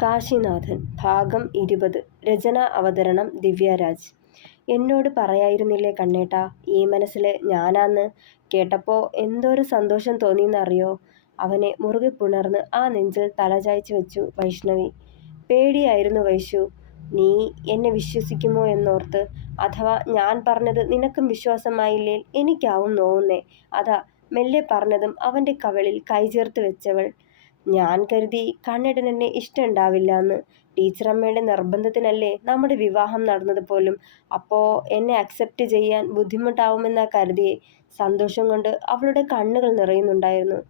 കാശിനാഥൻ ഭാഗം 20. രചന അവതരണം ദിവ്യരാജ്. എന്നോട് പറയായിരുന്നില്ലേ കണ്ണേട്ടാ ഈ മനസ്സിലെ ഞാനാന്ന്? കേട്ടപ്പോൾ എന്തോരു സന്തോഷം തോന്നിയെന്നറിയോ? അവനെ മുറുകെ പുണർന്ന് ആ നെഞ്ചിൽ തലചായ്ച്ചു വെച്ചു വൈഷ്ണവി. പേടിയായിരുന്നു വൈശു, നീ എന്നെ വിശ്വസിക്കുമോ എന്നോർത്ത്. അഥവാ ഞാൻ പറഞ്ഞത് നിനക്കും വിശ്വാസമായില്ലേ എനിക്കാവും നോവുന്നേ. അതാ മെല്ലെ പറഞ്ഞതും അവൻ്റെ കവിളിൽ കൈചേർത്ത് വെച്ചവൾ. ഞാൻ കരുതി കണ്ണേട്ടൻ എന്നെ ഇഷ്ടമുണ്ടാവില്ല എന്ന്. ടീച്ചറമ്മയുടെ നിർബന്ധത്തിനല്ലേ നമ്മുടെ വിവാഹം നടന്നത് പോലും. അപ്പോൾ എന്നെ അക്സെപ്റ്റ് ചെയ്യാൻ ബുദ്ധിമുട്ടാവുമെന്നാ കരുതിയേ. സന്തോഷം കൊണ്ട് അവളുടെ കണ്ണുകൾ നിറയുന്നുണ്ടായിരുന്നു.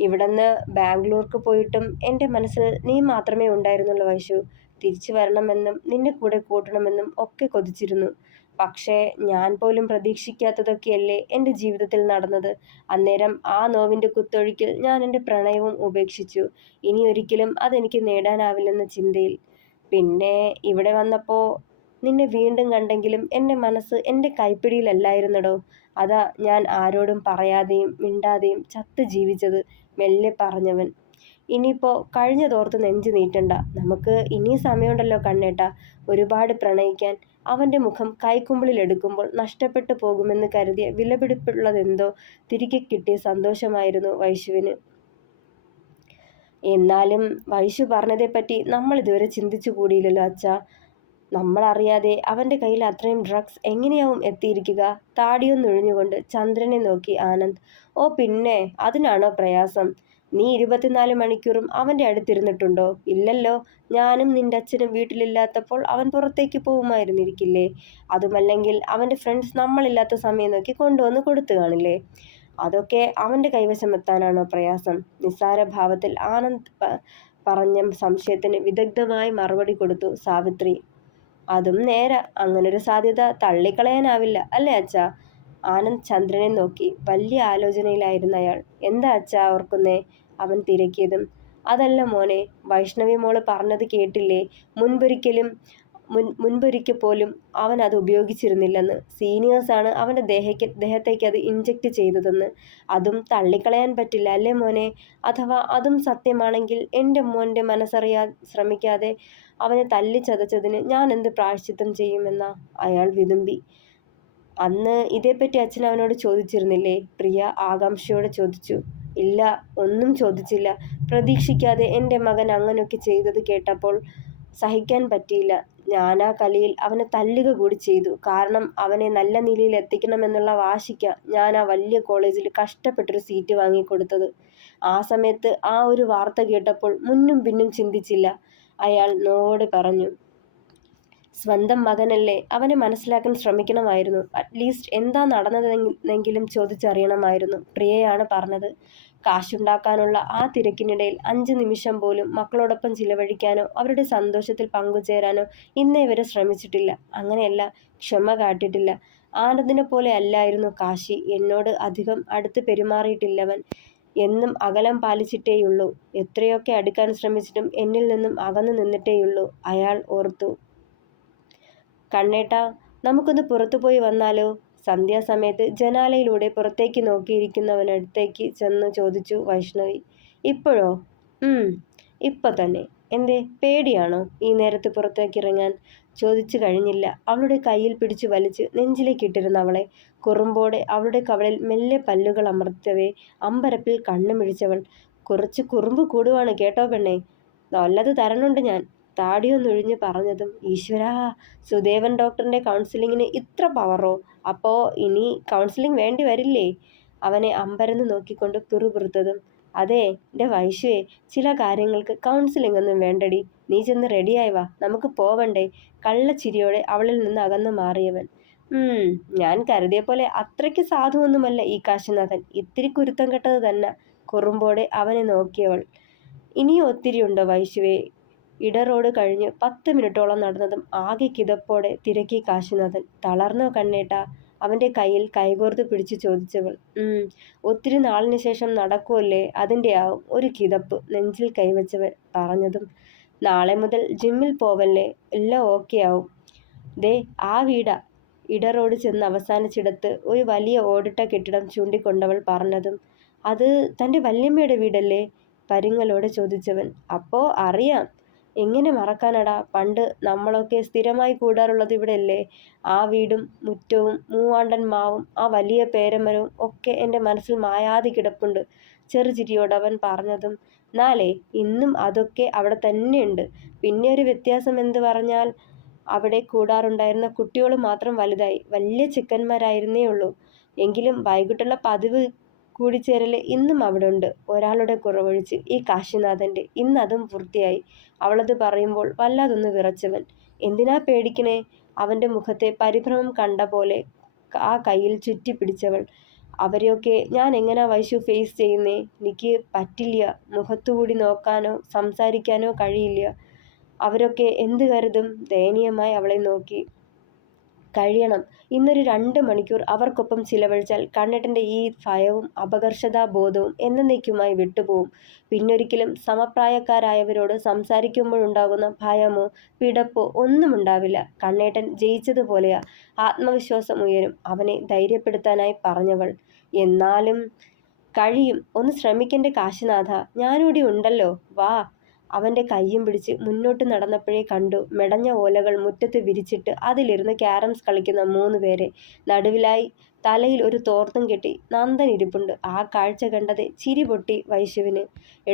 ഇവിടുന്ന് ബാംഗ്ലൂർക്ക് പോയിട്ടും എൻ്റെ മനസ്സിൽ നീ മാത്രമേ ഉണ്ടായിരുന്നുള്ളൂ വൈശു. തിരിച്ചു വരണമെന്നും നിന്നെ കൂടെ കൂട്ടണമെന്നും ഒക്കെ കൊതിച്ചിരുന്നു. പക്ഷേ ഞാൻ പോലും പ്രതീക്ഷിക്കാത്തതൊക്കെയല്ലേ എൻ്റെ ജീവിതത്തിൽ നടന്നത്. അന്നേരം ആ നോവിൻ്റെ കുത്തൊഴുക്കിൽ ഞാൻ എൻ്റെ പ്രണയവും ഉപേക്ഷിച്ചു. ഇനി ഒരിക്കലും അതെനിക്ക് നേടാനാവില്ലെന്ന ചിന്തയിൽ. പിന്നെ ഇവിടെ വന്നപ്പോൾ നിന്നെ വീണ്ടും കണ്ടെങ്കിലും എൻ്റെ മനസ്സ് എൻ്റെ കൈപ്പിടിയിലല്ലായിരുന്നടോ. അതാ ഞാൻ ആരോടും പറയാതെയും മിണ്ടാതെയും ചത്ത് ജീവിച്ചത്, മെല്ലെ പറഞ്ഞവൻ. ഇനിയിപ്പോൾ കഴിഞ്ഞതോർത്ത് നെഞ്ചു നീട്ടണ്ട. നമുക്ക് ഇനിയും സമയമുണ്ടല്ലോ കണ്ണേട്ടാ ഒരുപാട് പ്രണയിക്കാൻ. അവൻ്റെ മുഖം കൈക്കുമ്പിളിലെടുക്കുമ്പോൾ നഷ്ടപ്പെട്ടു പോകുമെന്ന് കരുതിയ വിലപിടിപ്പുള്ളതെന്തോ തിരികെ കിട്ടിയ സന്തോഷമായിരുന്നു വൈശുവിന്. എന്നാലും വൈശു പറഞ്ഞതേപ്പറ്റി നമ്മൾ ഇതുവരെ ചിന്തിച്ചു കൂടിയില്ലല്ലോ അച്ഛാ. നമ്മളറിയാതെ അവൻ്റെ കയ്യിൽ അത്രയും ഡ്രഗ്സ് എങ്ങനെയാവും എത്തിയിരിക്കുക? താടിയൊന്നൊഴിഞ്ഞുകൊണ്ട് ചന്ദ്രനെ നോക്കി ആനന്ദ്. ഓ പിന്നെ, അതിനാണോ പ്രയാസം? നീ 24 മണിക്കൂറും അവൻ്റെ അടുത്തിരുന്നിട്ടുണ്ടോ? ഇല്ലല്ലോ. ഞാനും നിൻ്റെ അച്ഛനും വീട്ടിലില്ലാത്തപ്പോൾ അവൻ പുറത്തേക്ക് പോകുമായിരുന്നിരിക്കില്ലേ? അതുമല്ലെങ്കിൽ അവൻ്റെ ഫ്രണ്ട്സ് നമ്മളില്ലാത്ത സമയം നോക്കി കൊണ്ടുവന്ന് കൊടുത്തു കാണില്ലേ? അതൊക്കെ അവൻ്റെ കൈവശമെത്താനാണോ പ്രയാസം? നിസ്സാര ഭാവത്തിൽ ആനന്ദ് പറഞ്ഞ സംശയത്തിന് വിദഗ്ധമായി മറുപടി കൊടുത്തു സാവിത്രി. അതും നേരാ. അങ്ങനൊരു സാധ്യത തള്ളിക്കളയാനാവില്ല അല്ലേ അച്ഛാ? ആനന്ദ് ചന്ദ്രനെ നോക്കി. വലിയ ആലോചനയിലായിരുന്നു അയാൾ. എന്താ അച്ഛാ ഓർക്കുന്നേ? അവൻ തിരക്കിയതും. അതല്ല മോനെ, വൈഷ്ണവി മോള് പറഞ്ഞത് കേട്ടില്ലേ? മുൻപൊരിക്കൽ പോലും അവൻ അത് ഉപയോഗിച്ചിരുന്നില്ലെന്ന്. സീനിയേഴ്സാണ് അവൻ്റെ ദേഹത്തേക്ക് അത് ഇഞ്ചക്ട് ചെയ്തതെന്ന്. അതും തള്ളിക്കളയാൻ പറ്റില്ല അല്ലേ മോനെ? അഥവാ അതും സത്യമാണെങ്കിൽ എൻ്റെ മോൻ്റെ ശ്രമിക്കാതെ അവനെ തല്ലിച്ചതച്ചതിന് ഞാൻ എന്ത് പ്രായശ്ചിത്തം ചെയ്യുമെന്നാ? അയാൾ വിതുമ്പി. അന്ന് ഇതേപ്പറ്റി അച്ഛൻ അവനോട് ചോദിച്ചിരുന്നില്ലേ? പ്രിയ ആകാംക്ഷയോടെ ചോദിച്ചു. ഇല്ല, ഒന്നും ചോദിച്ചില്ല. പ്രതീക്ഷിക്കാതെ എൻ്റെ മകൻ അങ്ങനെയൊക്കെ ചെയ്തത് കേട്ടപ്പോൾ സഹിക്കാൻ പറ്റിയില്ല. ഞാനാ കലിയിൽ അവനെ തല്ലുക കൂടി ചെയ്തു. കാരണം അവനെ നല്ല നിലയിൽ എത്തിക്കണമെന്നുള്ള വാശിക്ക ഞാൻ ആ വലിയ കോളേജിൽ കഷ്ടപ്പെട്ടൊരു സീറ്റ് വാങ്ങിക്കൊടുത്തത്. ആ സമയത്ത് ആ ഒരു വാർത്ത കേട്ടപ്പോൾ മുന്നും പിന്നും ചിന്തിച്ചില്ല. അയാൾ നോട് പറഞ്ഞു. സ്വന്തം മകനല്ലേ, അവനെ മനസ്സിലാക്കാൻ ശ്രമിക്കണമായിരുന്നു. അറ്റ്ലീസ്റ്റ് എന്താ നടന്നതെന്നെങ്കിലും ചോദിച്ചറിയണമായിരുന്നു. പ്രിയയാണ് പറഞ്ഞത്. കാശുണ്ടാക്കാനുള്ള ആ തിരക്കിനിടയിൽ 5 നിമിഷം പോലും മക്കളോടൊപ്പം ചിലവഴിക്കാനോ അവരുടെ സന്തോഷത്തിൽ പങ്കുചേരാനോ ഇന്നേ വരെ ശ്രമിച്ചിട്ടില്ല. അങ്ങനെയല്ല, ക്ഷമ കാട്ടിട്ടില്ല. ആനന്ദിനെ പോലെ അല്ലായിരുന്നു കാശി. എന്നോട് അധികം അടുത്ത് പെരുമാറിയിട്ടില്ലവൻ. എന്നും അകലം പാലിച്ചിട്ടേയുള്ളൂ. എത്രയൊക്കെ അടുക്കാൻ ശ്രമിച്ചിട്ടും എന്നിൽ നിന്നും അകന്നു നിന്നിട്ടേയുള്ളൂ. അയാൾ ഓർത്തു. കണ്ണേട്ടാ, നമുക്കൊന്ന് പുറത്തുപോയി വന്നാലോ? സന്ധ്യാസമയത്ത് ജനാലയിലൂടെ പുറത്തേക്ക് നോക്കിയിരിക്കുന്നവനടുത്തേക്ക് ചെന്ന് ചോദിച്ചു വൈഷ്ണവി. ഇപ്പോഴോ? ഇപ്പൊ തന്നെ. എന്തേ, പേടിയാണോ ഈ നേരത്ത് പുറത്തേക്കിറങ്ങാൻ? ചോദിച്ചു കഴിഞ്ഞില്ല. അവളുടെ കയ്യിൽ പിടിച്ചു വലിച്ച് നെഞ്ചിലേക്കിട്ടിരുന്ന അവളെ കുറുമ്പോടെ അവളുടെ കവളിൽ മെല്ലെ പല്ലുകൾ അമർത്തവേ അമ്പരപ്പിൽ കണ്ണുമിഴിച്ചവൾ. കുറച്ച് കുറുമ്പ് കൂടുവാണ് കേട്ടോ പെണ്ണേ. നല്ലത് തരണുണ്ട് ഞാൻ. താടിയൊന്നൊഴിഞ്ഞ് പറഞ്ഞതും. ഈശ്വരാ, സുദേവൻ ഡോക്ടറിൻ്റെ കൗൺസിലിങ്ങിന് ഇത്ര പവറോ? അപ്പോൾ ഇനി കൗൺസിലിംഗ് വേണ്ടി വരില്ലേ? അവനെ അമ്പരന്ന് നോക്കിക്കൊണ്ട് പിറുപിറുത്തതും. അതെ എൻ്റെ വൈശുവേ, ചില കാര്യങ്ങൾക്ക് കൗൺസിലിംഗ് ഒന്നും വേണ്ടടി. നീ ചെന്ന് റെഡിയായി വാ, നമുക്ക് പോവണ്ടേ? കള്ളച്ചിരിയോടെ അവളിൽ നിന്ന് അകന്നു മാറിയവൻ. ഞാൻ കരുതിയ പോലെ അത്രയ്ക്ക് സാധുവൊന്നുമല്ല ഈ കാശിനാഥൻ. ഇത്തിരി കുരുത്തം കെട്ടത് തന്നെ. കുറുമ്പോടെ അവനെ നോക്കിയവൾ. ഇനിയും ഒത്തിരിയുണ്ടോ വൈശുവേ? ഇടറോഡ് കഴിഞ്ഞ് 10 മിനിറ്റോളം നടന്നതും ആകെ കിതപ്പോടെ തിരക്കി കാശിനാഥൻ. തളർന്നോ കണ്ണേട്ടാ? അവൻ്റെ കയ്യിൽ കൈകോർത്ത് പിടിച്ചു ചോദിച്ചവൾ. ഒത്തിരി നാളിന് ശേഷം നടക്കുമല്ലേ, അതിൻ്റെ ആവും ഒരു കിതപ്പ്, നെഞ്ചിൽ കൈവച്ചവൻ പറഞ്ഞതും. നാളെ മുതൽ ജിമ്മിൽ പോവല്ലേ, എല്ലാം ഓക്കെ ആവും. ദേ ആ വീടാ. ഇടറോഡ് ചെന്ന് അവസാനിച്ചിടത്ത് ഒരു വലിയ ഓടിട്ട കെട്ടിടം ചൂണ്ടിക്കൊണ്ടവൾ പറഞ്ഞതും. അത് തൻ്റെ വല്യമ്മയുടെ വീടല്ലേ? പരിങ്ങലോടെ ചോദിച്ചവൻ. അപ്പോൾ അറിയാം. എങ്ങനെ മറക്കാനടാ? പണ്ട് നമ്മളൊക്കെ സ്ഥിരമായി കൂടാറുള്ളത് ഇവിടെയല്ലേ? ആ വീടും മുറ്റവും മൂവാണ്ടൻ മാവും ആ വലിയ പേരമരവും ഒക്കെ എൻ്റെ മനസ്സിൽ മായാതെ കിടപ്പുണ്ട്. ചെറുചിരിയോട് അവൻ പറഞ്ഞതും, നാലേ ഇന്നും അതൊക്കെ അവിടെ തന്നെയുണ്ട്. പിന്നെ ഒരു വ്യത്യാസം എന്ത് പറഞ്ഞാൽ അവിടെ കൂടാറുണ്ടായിരുന്ന കുട്ടികൾ മാത്രം വലുതായി വലിയ ചിക്കന്മാരായിരുന്നേ ഉള്ളൂ. എങ്കിലും വൈകിട്ടുള്ള പതിവ് കൂടിച്ചേരല് ഇന്നും അവിടെ ഉണ്ട്. ഒരാളുടെ കുറവൊഴിച്ച് ഈ കാശിനാഥൻ്റെ. ഇന്ന് അതും പൂർത്തിയായി. അവളത് പറയുമ്പോൾ വല്ലാതൊന്ന് വിറച്ചവൻ. എന്തിനാ പേടിക്കണേ? അവൻ്റെ മുഖത്തെ പരിഭ്രമം കണ്ട പോലെ ആ കയ്യിൽ ചുറ്റിപ്പിടിച്ചവൾ. അവരെയൊക്കെ ഞാൻ എങ്ങനാ വൈശു ഫേസ് ചെയ്യുന്നേ? എനിക്ക് പറ്റില്ല. മുഖത്തുകൂടി നോക്കാനോ സംസാരിക്കാനോ കഴിയില്ല. അവരൊക്കെ എന്ത് കരുതും? ദയനീയമായി അവളെ നോക്കി. കഴിയണം. ഇന്നൊരു 2 മണിക്കൂർ അവർക്കൊപ്പം ചിലവഴിച്ചാൽ കണ്ണേട്ടൻ്റെ ഈ ഭയവും അപകർഷതാബോധവും എന്നേക്കുമായി വിട്ടുപോകും. പിന്നൊരിക്കലും സമപ്രായക്കാരായവരോട് സംസാരിക്കുമ്പോഴുണ്ടാകുന്ന ഭയമോ പിടപ്പോ ഒന്നും ഉണ്ടാവില്ല. കണ്ണേട്ടൻ ജയിച്ചതുപോലെയാ. ആത്മവിശ്വാസം ഉയരും. അവനെ ധൈര്യപ്പെടുത്താനായി പറഞ്ഞവൾ. എന്നാലും കഴിയും. ഒന്ന് ശ്രമിക്കണ്ടേ കാശിനാഥ? ഞാനിവിടെ ഉണ്ടല്ലോ. വാ. അവൻ്റെ കയ്യും പിടിച്ച് മുന്നോട്ട് നടന്നപ്പോഴേ കണ്ടു മെടഞ്ഞ ഓലകൾ മുറ്റത്ത് വിരിച്ചിട്ട് അതിലിരുന്ന് ക്യാരംസ് കളിക്കുന്ന 3 പേരെ. നടുവിലായി തലയിൽ ഒരു തോർത്തും കെട്ടി നന്ദൻ ഇരിപ്പുണ്ട്. ആ കാഴ്ച കണ്ടത് ചിരി പൊട്ടി വൈശുവിന്.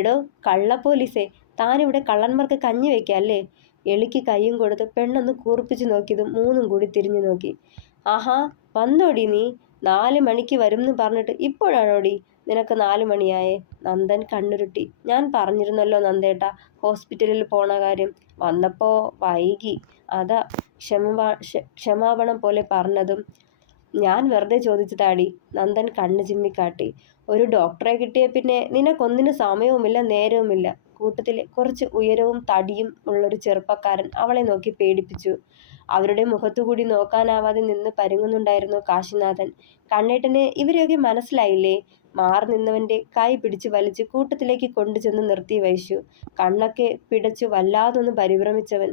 എടോ കള്ളപ്പോലീസേ, താനിവിടെ കള്ളന്മാർക്ക് കഞ്ഞി വയ്ക്കല്ലേ? എളിക്ക് കയ്യും കൊടുത്ത് പെണ്ണൊന്ന് കൂർപ്പിച്ചു നോക്കിയതും 3 കൂടി തിരിഞ്ഞു നോക്കി. ആഹാ, വന്നോടി നീ? 4 മണിക്ക് വരുംന്ന് പറഞ്ഞിട്ട് ഇപ്പോഴാണോടി നിനക്ക് 4 മണിയായേ? നന്ദൻ കണ്ണുരുട്ടി. ഞാൻ പറഞ്ഞിരുന്നല്ലോ നന്ദേട്ടാ ഹോസ്പിറ്റലിൽ പോണ കാര്യം. വന്നപ്പോ വൈകി, അതാ. ക്ഷമാപണം പോലെ പറഞ്ഞതും, ഞാൻ വെറുതെ ചോദിച്ചതാടി. നന്ദൻ കണ്ണ് ചിമ്മിക്കാട്ടി. ഒരു ഡോക്ടറെ കിട്ടിയ പിന്നെ നിനക്കൊന്നിനും സമയവുമില്ല നേരവുമില്ല. കൂട്ടത്തിലെ കുറച്ച് ഉയരവും തടിയും ഉള്ളൊരു ചെറുപ്പക്കാരൻ അവളെ നോക്കി പേടിപ്പിച്ചു. അവരുടെ മുഖത്തുകൂടി നോക്കാനാവാതെ നിന്ന് പരുങ്ങുന്നുണ്ടായിരുന്നു കാശിനാഥൻ. കണ്ണേട്ടന് ഇവരെയൊക്കെ മനസ്സിലായില്ലേ? മാറി നിന്നവൻ്റെ കൈ പിടിച്ച് വലിച്ച് കൂട്ടത്തിലേക്ക് കൊണ്ടുചെന്ന് നിർത്തി വൈശു. കണ്ണൊക്കെ പിടച്ചു വല്ലാതൊന്ന് പരിഭ്രമിച്ചവൻ.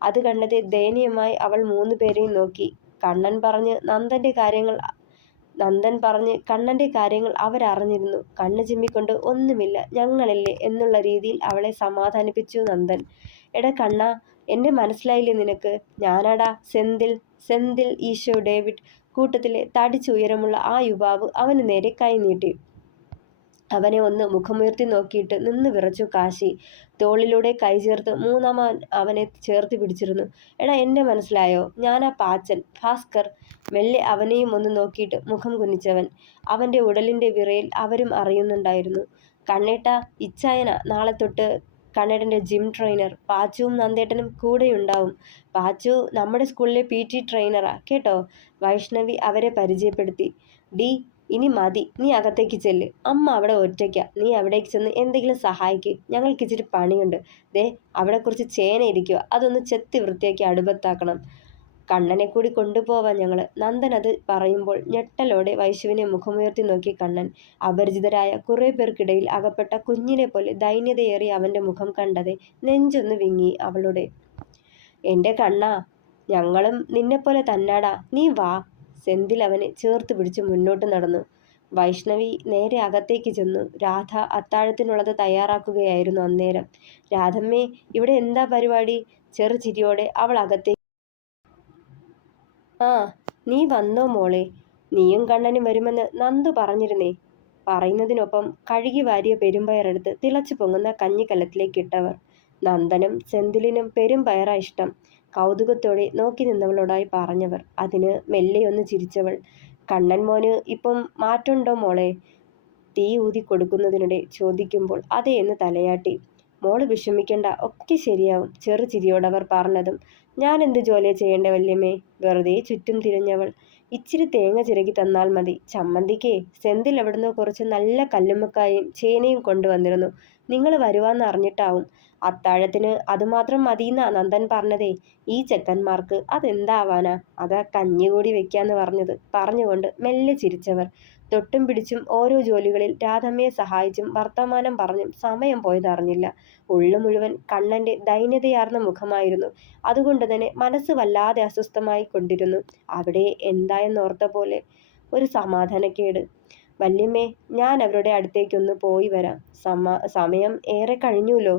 അത് കണ്ടത് ദയനീയമായി അവൾ 3 പേരെയും നോക്കി. നന്ദൻ പറഞ്ഞ് കണ്ണൻ്റെ കാര്യങ്ങൾ അവരറിഞ്ഞിരുന്നു. കണ്ണ് ചിമ്മിക്കൊണ്ട് ഒന്നുമില്ല, ഞങ്ങളില്ലേ എന്നുള്ള രീതിയിൽ അവളെ സമാധാനിപ്പിച്ചു നന്ദൻ. എടാ കണ്ണാ, എന്നെ മനസ്സിലായില്ലേ നിനക്ക്? ഞാനാടാ സെന്തിൽ ഈശോ ഡേവിഡ്. കൂട്ടത്തിലെ തടിച്ചുയരമുള്ള ആ യുവാവ് അവന് നേരെ കൈ നീട്ടി. അവനെ ഒന്ന് മുഖമുയർത്തി നോക്കിയിട്ട് നിന്ന് വിറച്ചു കാശി. തോളിലൂടെ കൈ ചേർത്ത് മൂന്നാമൻ അവനെ ചേർത്ത് പിടിച്ചിരുന്നു. എടാ, എന്നെ മനസ്സിലായോ? ഞാനാ പാച്ചൻ, ഭാസ്കർ. മെല്ലെ അവനെയും ഒന്ന് നോക്കിയിട്ട് മുഖം കുനിച്ചവൻ. അവൻ്റെ ഉടലിൻ്റെ വിറയിൽ അവരും അറിയുന്നുണ്ടായിരുന്നു. കണ്ണേട്ടാ, ഇച്ചായനാ നാളെ തൊട്ട് കണ്ണേട്ടൻ്റെ ജിം ട്രെയിനർ. പാച്ചുവും നന്ദേട്ടനും കൂടെയുണ്ടാവും. പാച്ചു നമ്മുടെ സ്കൂളിലെ PT ട്രെയിനറാ കേട്ടോ. വൈഷ്ണവി അവരെ പരിചയപ്പെടുത്തി. ഡി, ഇനി മതി, നീ അകത്തേക്ക് ചെല്ല്. അമ്മ അവിടെ ഒറ്റയ്ക്കാ. നീ അവിടേക്ക് ചെന്ന് എന്തെങ്കിലും സഹായിക്ക്. ഞങ്ങൾക്ക് ഇച്ചിരി പണിയുണ്ട്. ദേ, അവിടെ കുറച്ച് ചേന ഇരിക്കുക. അതൊന്ന് ചെത്തി വൃത്തിയാക്കി അടുപ്പത്താക്കണം. കണ്ണനെ കൂടി കൊണ്ടുപോവാൻ ഞങ്ങൾ. നന്ദൻ അത് പറയുമ്പോൾ ഞെട്ടലോടെ വൈശുവിനെ മുഖമുയർത്തി നോക്കി കണ്ണൻ. അപരിചിതരായ കുറേ പേർക്കിടയിൽ അകപ്പെട്ട കുഞ്ഞിനെ പോലെ ദൈന്യതയേറി അവൻ്റെ മുഖം കണ്ടതേ നെഞ്ചൊന്ന് വിങ്ങി അവളുടെ. എൻ്റെ കണ്ണാ, ഞങ്ങളും നിന്നെപ്പോലെ തന്നാടാ, നീ വാ. സെന്തിൽ അവനെ ചേർത്ത് പിടിച്ച് മുന്നോട്ട് നടന്നു. വൈഷ്ണവി നേരെ അകത്തേക്ക് ചെന്നു. രാധ അത്താഴത്തിനുള്ളത് തയ്യാറാക്കുകയായിരുന്നു അന്നേരം. രാധമ്മേ, ഇവിടെ എന്താ പരിപാടി? ചെറുചിരിയോടെ അവൾ അകത്തേക്ക്. ആ, നീ വന്നോ മോളെ? നീയും കണ്ണനും വരുമെന്ന് നന്ദു പറഞ്ഞിരുന്നേ. പറയുന്നതിനൊപ്പം കഴുകി വാരിയ പെരുമ്പയറെടുത്ത് തിളച്ചു പൊങ്ങുന്ന കഞ്ഞിക്കലത്തിലേക്ക് ഇട്ടവർ. നന്ദനും സെന്തിലിനും പെരുമ്പയറാ ഇഷ്ടം. കൗതുകത്തോടെ നോക്കി നിന്നവളോടായി പറഞ്ഞവർ. അതിന് മെല്ലെയൊന്ന് ചിരിച്ചവൾ. കണ്ണൻ മോന് ഇപ്പം മാറ്റമുണ്ടോ മോളെ? തീ ഊതി കൊടുക്കുന്നതിനിടെ ചോദിക്കുമ്പോൾ അതേ എന്ന് തലയാട്ടി. മോള് വിഷമിക്കണ്ട, ഒക്കെ ശരിയാവും. ചെറുചിരിയോടവർ പറഞ്ഞതും, ഞാൻ എന്ത് ജോലിയാ ചെയ്യേണ്ട വല്യമ്മേ? വെറുതെ ചുറ്റും തിരിഞ്ഞവൾ. ഇച്ചിരി തേങ്ങ ചിരകി തന്നാൽ മതി. ചമ്മന്തിക്കേ സെന്തിൽ എവിടുന്നോ കുറച്ച് നല്ല കല്ലുമ്മക്കായും ചേനയും കൊണ്ടുവന്നിരുന്നു. നിങ്ങൾ വരുവാന്ന് അറിഞ്ഞിട്ടാവും. അത്താഴത്തിന് അതുമാത്രം മതിയെന്നാ നന്ദൻ പറഞ്ഞതേ. ഈ ചെക്കന്മാർക്ക് അതെന്താവാനാ? അതാ കഞ്ഞി കൂടി വെക്കാന്ന് പറഞ്ഞത്. പറഞ്ഞുകൊണ്ട് മെല്ലെ ചിരിച്ചവർ. തൊട്ടും പിടിച്ചും ഓരോ ജോലികളിൽ രാധമ്മയെ സഹായിച്ചും വർത്തമാനം പറഞ്ഞും സമയം പോയതറിഞ്ഞില്ല. ഉള്ളു മുഴുവൻ കണ്ണൻ്റെ ദൈന്യതയാർന്ന മുഖമായിരുന്നു. അതുകൊണ്ട് തന്നെ മനസ്സ് വല്ലാതെ അസ്വസ്ഥമായി കൊണ്ടിരുന്നു. അവിടെ എന്തായെന്നോർത്ത പോലെ ഒരു സമാധാനക്കേട്. വല്യമ്മേ, ഞാൻ അവരുടെ അടുത്തേക്കൊന്ന് പോയി വരാം. സമയം ഏറെ കഴിഞ്ഞുല്ലോ.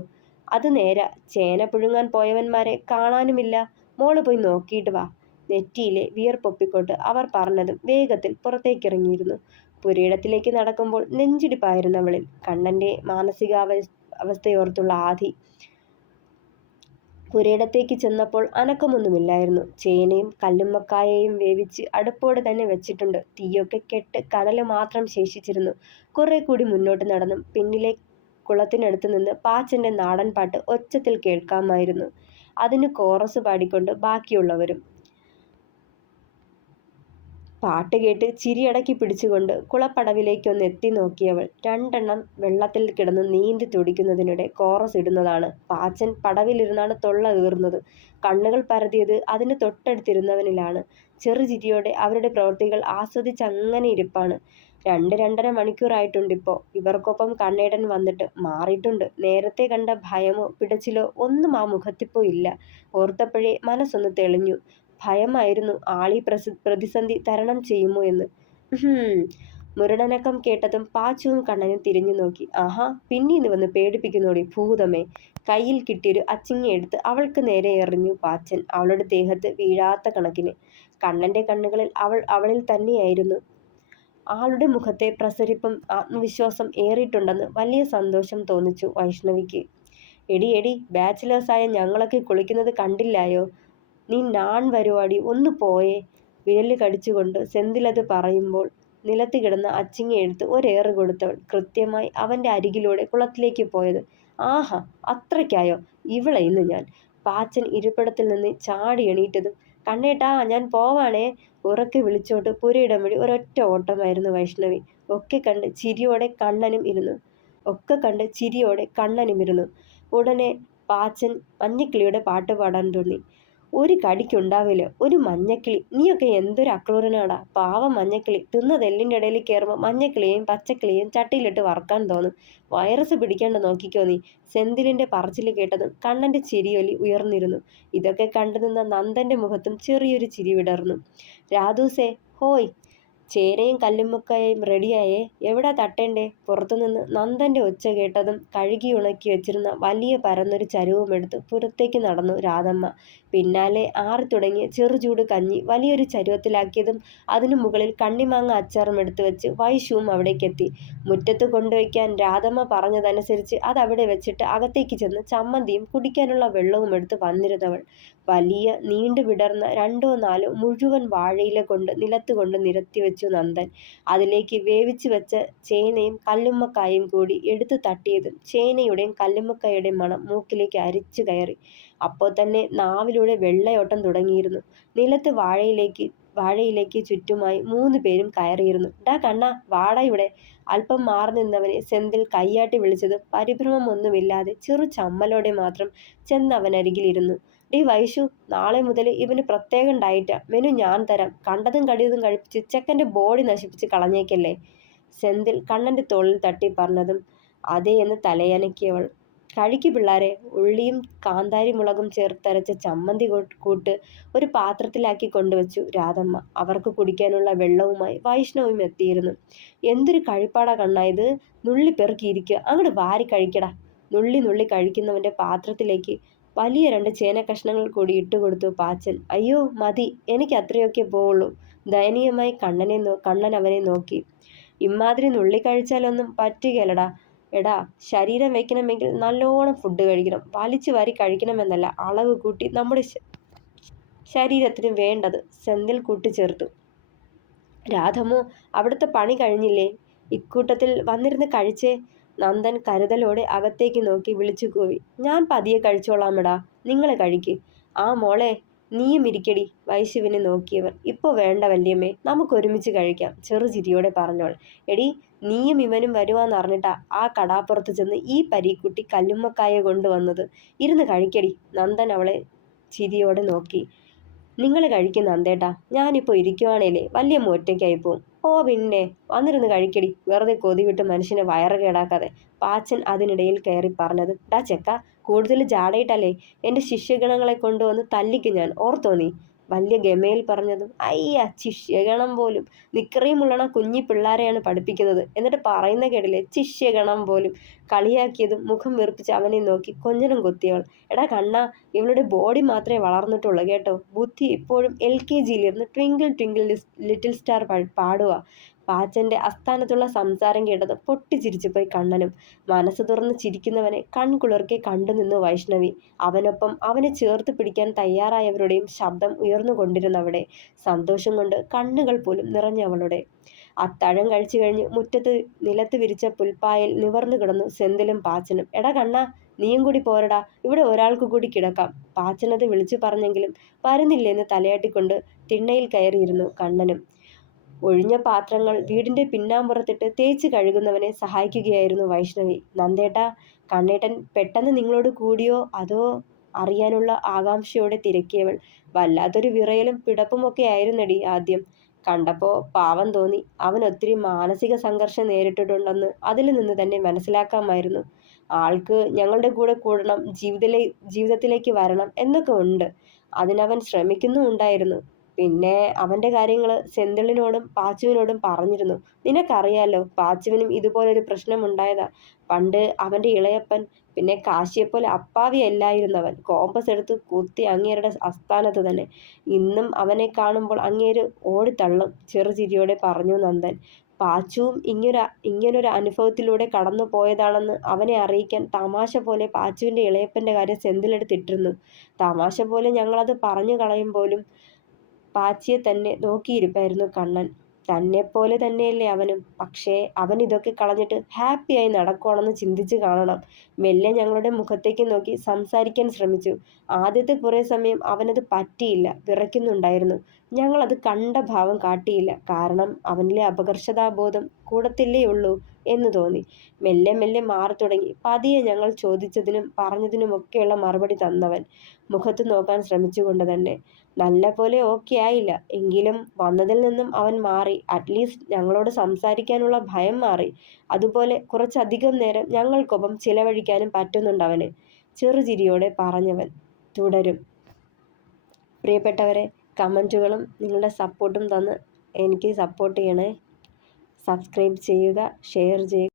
അത് നേരാ, ചേന പുഴുങ്ങാൻ പോയവന്മാരെ കാണാനുമില്ല. മോള് പോയി നോക്കിയിട്ട് വാ. നെറ്റിയിലെ വിയർപ്പൊപ്പിക്കൊണ്ട് അവർ പറഞ്ഞതും വേഗത്തിൽ പുറത്തേക്കിറങ്ങിയിരുന്നു. പുരയിടത്തിലേക്ക് നടക്കുമ്പോൾ നെഞ്ചിടിപ്പായിരുന്നവളിൽ. കണ്ണന്റെ അവസ്ഥയോർത്തുള്ള ആധി. പുരയിടത്തേക്ക് ചെന്നപ്പോൾ അനക്കമൊന്നുമില്ലായിരുന്നു. ചേനയും കല്ലുമ്മക്കായയും വേവിച്ച് അടുപ്പോടെ തന്നെ വെച്ചിട്ടുണ്ട്. തീയൊക്കെ കെട്ട് കനല് മാത്രം ശേഷിച്ചിരുന്നു. കുറെ കൂടി മുന്നോട്ട് നടന്നും പിന്നിലെ കുളത്തിനടുത്ത് നിന്ന് പാച്ചന്റെ നാടൻ പാട്ട് ഒച്ചത്തിൽ കേൾക്കാമായിരുന്നു. അതിന് കോറസ് പാടിക്കൊണ്ട് ബാക്കിയുള്ളവരും. പാട്ട് കേട്ട് ചിരിയടക്കി പിടിച്ചുകൊണ്ട് കുളപ്പടവിലേക്കൊന്ന് എത്തി നോക്കിയവൾ രണ്ടെണ്ണം വെള്ളത്തിൽ കിടന്ന് നീന്തി തുടിക്കുന്നതിനിടെ കോറസ് ഇടുന്നതാണ്. പാച്ചൻ പടവിലിരുന്നാണ് തൊള്ള കീറുന്നത്. കണ്ണുകൾ പരതിയത് അതിന് തൊട്ടടുത്തിരുന്നവനിലാണ്. ചെറുചിരിയോടെ അവരുടെ പ്രവൃത്തികൾ ആസ്വദിച്ചങ്ങനെ ഇരിപ്പാണ്. 2-2.5 മണിക്കൂറായിട്ടുണ്ടിപ്പോ. ഇവർക്കൊപ്പം കണ്ണേടൻ വന്നിട്ട്. മാറിയിട്ടുണ്ട്. നേരത്തെ കണ്ട ഭയമോ പിടച്ചിലോ ഒന്നും ആ മുഖത്തിപ്പോ ഇല്ല. ഓർത്തപ്പോഴേ മനസ്സൊന്ന് തെളിഞ്ഞു. ഭയമായിരുന്നു ആളീ പ്രതിസന്ധി തരണം ചെയ്യുമോ എന്ന്. മുരടനക്കം കേട്ടതും പാച്ചുവും കണ്ണനും തിരിഞ്ഞു നോക്കി. ആഹാ, പിന്നീന്ന് വന്ന് പേടിപ്പിക്കുന്നോടി ഭൂതമേ. കയ്യിൽ കിട്ടിയൊരു അച്ചിങ്ങയെടുത്ത് അവൾക്ക് നേരെ എറിഞ്ഞു പാച്ചൻ, അവളുടെ ദേഹത്ത് വീഴാത്ത കണക്കിന്. കണ്ണന്റെ കണ്ണുകളിൽ അവൾ അവളിൽ തന്നെയായിരുന്നു. ആളുടെ മുഖത്തെ പ്രസരിപ്പും ആത്മവിശ്വാസം ഏറിയിട്ടുണ്ടെന്ന് വലിയ സന്തോഷം തോന്നിച്ചു വൈഷ്ണവിക്ക്. എടി ബാച്ചിലേഴ്സായ ഞങ്ങളൊക്കെ കുളിക്കുന്നത് കണ്ടില്ലായോ? നീ നാൺ വരുവാടി, ഒന്ന് പോയേ. വിരല് കടിച്ചുകൊണ്ട് സെന്തിലത് പറയുമ്പോൾ നിലത്ത് കിടന്ന അച്ചിങ്ങയെടുത്ത് ഒരേറ് കൊടുത്തവൾ കൃത്യമായി അവന്റെ അരികിലൂടെ കുളത്തിലേക്ക് പോയത്. ആഹാ, അത്രയ്ക്കായോ? ഇവളെ ഇന്ന് ഞാൻ. പാച്ചൻ ഇരിപ്പിടത്തിൽ നിന്ന് ചാടി എണീറ്റതും കണ്ണേട്ടാ, ഞാൻ പോവാണേ ഉറക്കെ വിളിച്ചോട്ട് പുരയിടം വഴി ഒരൊറ്റ ഓട്ടമായിരുന്നു വൈഷ്ണവി. ഒക്കെ കണ്ട് ചിരിയോടെ കണ്ണനും ഇരുന്നു. ഉടനെ പാച്ചൻ മഞ്ഞക്കിളിയുടെ പാട്ട് പാടാൻ തോന്നി. ഒരു കടിക്കുണ്ടാവില്ല ഒരു മഞ്ഞക്കിളി. നീയൊക്കെ എന്തൊരു അക്രൂരനാടാ. പാവം മഞ്ഞക്കിളി. തിന്നത് എല്ലിൻ്റെ ഇടയിൽ കയറുമ്പോൾ മഞ്ഞക്കിളിയെയും പച്ചക്കിളിയെയും ചട്ടിയിലിട്ട് വറക്കാൻ തോന്നും. വൈറസ് പിടിക്കാണ്ട് നോക്കിക്കോ നീ. സെന്തിലിന്റെ പറച്ചിൽ കേട്ടതും കണ്ണന്റെ ചിരിയൊലി ഉയർന്നിരുന്നു. ഇതൊക്കെ കണ്ടു നിന്ന നന്ദന്റെ മുഖത്തും ചെറിയൊരു ചിരി വിടർന്നു. രാധൂസേ, ഹോയ്. ചേനയും കല്ലുമ്മക്കായയും റെഡിയായേ. എവിടാ തട്ടേണ്ടേ? പുറത്തുനിന്ന് നന്ദന്റെ ഒച്ച കേട്ടതും കഴുകി ഉണക്കി വെച്ചിരുന്ന വലിയ പരന്നൊരു ചരുവമെടുത്ത് പുറത്തേക്ക് നടന്നു രാധമ്മ. പിന്നാലെ ആറി തുടങ്ങിയ ചെറുചൂട് കഞ്ഞി വലിയൊരു ചരുവത്തിലാക്കിയതും അതിനു മുകളിൽ കണ്ണിമാങ്ങ അച്ചാറും എടുത്തു വെച്ച് വൈശുവും അവിടേക്കെത്തി. മുറ്റത്ത് കൊണ്ടുവയ്ക്കാൻ രാധമ്മ പറഞ്ഞതനുസരിച്ച് അതവിടെ വെച്ചിട്ട് അകത്തേക്ക് ചെന്ന് ചമ്മന്തിയും കുടിക്കാനുള്ള വെള്ളവും എടുത്ത് വന്നിരുന്നവൾ. വലിയ നീണ്ടു വിടർന്ന 2-4 മുഴുവൻ വാഴയില കൊണ്ട് നിലത്തുകൊണ്ട് നിരത്തിവെച്ചു നന്ദൻ. അതിലേക്ക് വേവിച്ചു വെച്ച ചേനയും കല്ലുമ്മക്കായും കൂടി എടുത്തു തട്ടിയതും ചേനയുടെയും കല്ലുമ്മക്കായുടെയും മണം മൂക്കിലേക്ക് അരിച്ചു കയറി. അപ്പോൾ തന്നെ നാവിലൂടെ വെള്ളയോട്ടം തുടങ്ങിയിരുന്നു. നിലത്ത് വാഴയിലേക്ക് ചുറ്റുമായി 3 പേരും കയറിയിരുന്നു. ഡാ കണ്ണാ, വാടാ ഇവിടെ. അല്പം മാറി നിന്നവനെ സെന്തിൽ കയ്യാട്ടി വിളിച്ചതും പരിഭ്രമമൊന്നുമില്ലാതെ ചെറു ചമ്മലോടെ മാത്രം ചെന്നവനരികിലിരുന്നു. ഡീ വൈശു, നാളെ മുതൽ ഇവന് പ്രത്യേകം ഡയറ്റാ. മെനു ഞാൻ തരാം. കണ്ടതും കടിയതും കഴിപ്പിച്ച് ചെക്കൻ്റെ ബോഡി നശിപ്പിച്ച് കളഞ്ഞേക്കല്ലേ. സെന്തിൽ കണ്ണൻ്റെ തോളിൽ തട്ടി പറഞ്ഞതും അതേ എന്ന് തലയനക്കിയവൾ. കഴിക്ക് പിള്ളാരെ. ഉള്ളിയും കാന്താരി മുളകും ചേർത്തരച്ച ചമ്മന്തി കൂട്ട് ഒരു പാത്രത്തിലാക്കി കൊണ്ടുവച്ചു രാധമ്മ. അവർക്ക് കുടിക്കാനുള്ള വെള്ളവുമായി വൈഷ്ണവും എത്തിയിരുന്നു. എന്തൊരു കഴിപ്പാടാ കണ്ണാ ഇത്. നുള്ളി പെറുക്കിയിരിക്കുക. അങ്ങോട്ട് വാരി കഴിക്കടാ. നുള്ളി കഴിക്കുന്നവൻ്റെ പാത്രത്തിലേക്ക് വലിയ 2 ചേന കഷ്ണങ്ങൾ കൂടി ഇട്ടുകൊടുത്തു പാച്ചൻ. അയ്യോ മതി, എനിക്ക് അത്രയൊക്കെ പോവുള്ളൂ. ദയനീയമായി കണ്ണൻ അവനെ നോക്കി. ഇമ്മാതിരി നുള്ളി കഴിച്ചാലൊന്നും പറ്റുകയില്ലടാ. എടാ, ശരീരം വയ്ക്കണമെങ്കിൽ നല്ലോണം ഫുഡ് കഴിക്കണം. വലിച്ചു വാരി കഴിക്കണമെന്നല്ല, അളവ് കൂട്ടി നമ്മുടെ ശരീരത്തിന് വേണ്ടത്. സെന്തിൽ കൂട്ടിച്ചേർത്തു. രാധമ്മോ, അവിടുത്തെ പണി കഴിഞ്ഞില്ലേ? ഇക്കൂട്ടത്തിൽ വന്നിരുന്ന് കഴിച്ചേ. നന്ദൻ കരുതലോടെ അകത്തേക്ക് നോക്കി വിളിച്ചു കൂവി. ഞാൻ പതിയെ കഴിച്ചോളാമെടാ, നിങ്ങൾ കഴിക്ക്. ആ മോളെ, നീയും ഇരിക്കടി. വൈശുവിനെ നോക്കിയവർ. ഇപ്പോൾ വേണ്ട വല്യമ്മേ, നമുക്കൊരുമിച്ച് കഴിക്കാം, ചെറുചിരിയോടെ പറഞ്ഞോൾ. എടി, നീയും ഇവനും വരുവാന്നറിഞ്ഞിട്ടാ ആ കടാപ്പുറത്ത് ചെന്ന് ഈ പരീക്കുട്ടി കല്ലുമ്മക്കായ കൊണ്ടുവന്നത്. ഇരുന്ന് കഴിക്കടി. നന്ദൻ അവളെ ചിരിയോടെ നോക്കി. നിങ്ങൾ കഴിക്കും നന്ദേട്ടാ, ഞാനിപ്പോൾ ഇരിക്കുവാണേലേ വല്യമ്മ ഒറ്റയ്ക്കായി പോവും. ഓ പിന്നെ, വന്നിരുന്ന് കഴിക്കടി. വെറുതെ കൊതിവിട്ട് മനുഷ്യനെ വയറ് കേടാക്കാതെ. പാച്ചൻ അതിനിടയിൽ കയറി പറഞ്ഞത്. ഡാ ചെക്ക, കൂടുതൽ ജാടയിട്ടല്ലേ എൻ്റെ ശിഷ്യഗണങ്ങളെ കൊണ്ടുവന്ന് തല്ലിക്ക് ഞാൻ. ഓർത്തോ നീ? വലിയ ഗമയിൽ പറഞ്ഞതും അയ്യ ശിഷ്യഗണം പോലും നിക്കറിയും മുള്ളണ കുഞ്ഞി പിള്ളാരെയാണ് പഠിപ്പിക്കുന്നത്, എന്നിട്ട് പറയുന്ന കേടില്ലേ ശിഷ്യഗണം പോലും. കളിയാക്കിയതും മുഖം വീർപ്പിച്ച് അവനെ നോക്കി കൊഞ്ഞനം കൊത്തിയവൾ. എടാ കണ്ണാ, ഇവളുടെ ബോഡി മാത്രമേ വളർന്നിട്ടുള്ളൂ കേട്ടോ, ബുദ്ധി ഇപ്പോഴും LKGയിലിരുന്ന് ട്വിങ്കിൾ ട്വിങ്കിൾ ലിറ്റിൽ സ്റ്റാർ പാടുക. പാച്ചന്റെ അസ്ഥാനത്തുള്ള സംസാരം കേട്ടത് പൊട്ടിച്ചിരിച്ചു പോയി കണ്ണനും. മനസ്സ് തുറന്ന് ചിരിക്കുന്നവനെ കൺകുളിർക്കെ കണ്ടുനിന്നു വൈഷ്ണവി. അവനൊപ്പം അവനെ ചേർത്ത് പിടിക്കാൻ തയ്യാറായവരുടെയും ശബ്ദം ഉയർന്നുകൊണ്ടിരുന്നവിടെ. സന്തോഷം കൊണ്ട് കണ്ണുകൾ പോലും നിറഞ്ഞവളുടെ. അത്താഴം കഴിച്ചു കഴിഞ്ഞ് മുറ്റത്ത് നിലത്ത് വിരിച്ച പുൽപ്പായൽ നിവർന്നു കിടന്നു സെന്തിലും പാച്ചനും. എടാ കണ്ണാ, നീയും കൂടി പോരടാ, ഇവിടെ ഒരാൾക്ക് കൂടി കിടക്കാം. പാച്ചനത് വിളിച്ചു പറഞ്ഞെങ്കിലും വരുന്നില്ലെന്ന് തലയാട്ടിക്കൊണ്ട് തിണ്ണയിൽ കയറിയിരുന്നു കണ്ണനും. ഒഴിഞ്ഞ പാത്രങ്ങൾ വീടിന്റെ പിന്നാമ്പുറത്തിട്ട് തേച്ച് കഴുകുന്നവനെ സഹായിക്കുകയായിരുന്നു വൈഷ്ണവി. നന്ദേട്ടാ, കണ്ണേട്ടൻ പെട്ടെന്ന് നിങ്ങളോട് കൂടിയോ അതോ അറിയാനുള്ള ആകാംക്ഷയോടെ തിരക്കിയവൾ. വല്ലാത്തൊരു വിറയലും പിടപ്പുമൊക്കെ ആയിരുന്നടി ആദ്യം. കണ്ടപ്പോ പാവം തോന്നി. അവൻ ഒത്തിരി മാനസിക സംഘർഷം നേരിട്ടിട്ടുണ്ടെന്ന് അതിൽ നിന്ന് തന്നെ മനസ്സിലാക്കാമായിരുന്നു. ആൾക്ക് ഞങ്ങളുടെ കൂടെ കൂടണം, ജീവിതത്തിലേക്ക് വരണം എന്നൊക്കെ ഉണ്ട്. അതിനവൻ ശ്രമിക്കുന്നുണ്ടായിരുന്നു. പിന്നെ അവന്റെ കാര്യങ്ങള് സെന്തിളിനോടും പാച്ചുവിനോടും പറഞ്ഞിരുന്നു. നിനക്കറിയാലോ, പാച്ചുവിനും ഇതുപോലൊരു പ്രശ്നമുണ്ടായതാ. പണ്ട് അവന്റെ ഇളയപ്പൻ, പിന്നെ കാശിയെപ്പോലെ അപ്പാവിയല്ലായിരുന്നവൻ. കോമ്പസ് എടുത്ത് കുത്തി അങ്ങേരുടെ അസ്ഥാനത്ത് തന്നെ. ഇന്നും അവനെ കാണുമ്പോൾ അങ്ങേര് ഓടിത്തള്ളും. ചെറുചിരിയോടെ പറഞ്ഞു നന്ദൻ. പാച്ചുവും ഇങ്ങനൊരു അനുഭവത്തിലൂടെ കടന്നു പോയതാണെന്ന് അവനെ അറിയിക്കാൻ തമാശ പോലെ പാച്ചുവിന്റെ ഇളയപ്പന്റെ കാര്യം സെന്തിലെടുത്തിട്ടിരുന്നു. തമാശ പോലെ ഞങ്ങളത് പറഞ്ഞു കളയുമ്പോലും പാച്ചിയെ തന്നെ നോക്കിയിരിപ്പായിരുന്നു കണ്ണൻ. തന്നെപ്പോലെ തന്നെയല്ലേ അവനും. പക്ഷേ അവൻ ഇതൊക്കെ കളഞ്ഞിട്ട് ഹാപ്പിയായി നടക്കുവാണെന്ന് ചിന്തിച്ച് കാണണം. മെല്ലെ ഞങ്ങളുടെ മുഖത്തേക്ക് നോക്കി സംസാരിക്കാൻ ശ്രമിച്ചു. ആദ്യത്തെ കുറേ സമയം അവനത് പറ്റിയില്ല, വിറയ്ക്കുന്നുണ്ടായിരുന്നു. ഞങ്ങളത് കണ്ട ഭാവം കാട്ടിയില്ല. കാരണം അവനിലെ അപകർഷതാബോധം കൂടത്തില്ലേയുള്ളൂ എന്ന് തോന്നി. മെല്ലെ മെല്ലെ മാറി തുടങ്ങി. പതിയെ ഞങ്ങൾ ചോദിച്ചതിനും പറഞ്ഞതിനുമൊക്കെയുള്ള മറുപടി തന്നവൻ, മുഖത്ത് നോക്കാൻ ശ്രമിച്ചുകൊണ്ട് തന്നെ. നല്ല പോലെ ഓക്കെ ആയില്ല, എങ്കിലും വന്നതിൽ നിന്നും അവൻ മാറി. അറ്റ്ലീസ്റ്റ് ഞങ്ങളോട് സംസാരിക്കാനുള്ള ഭയം മാറി. അതുപോലെ കുറച്ചധികം നേരം ഞങ്ങൾക്കൊപ്പം ചിലവഴിക്കാനും പറ്റുന്നുണ്ടവന്. ചെറുചിരിയോടെ പറഞ്ഞവൻ. തുടരും. പ്രിയപ്പെട്ടവരെ, കമൻറ്റുകളും നിങ്ങളുടെ സപ്പോർട്ടും തന്ന് എനിക്ക് സപ്പോർട്ട് ചെയ്യണേ. സബ്സ്ക്രൈബ് ചെയ്യുക, ഷെയർ ചെയ്യുക.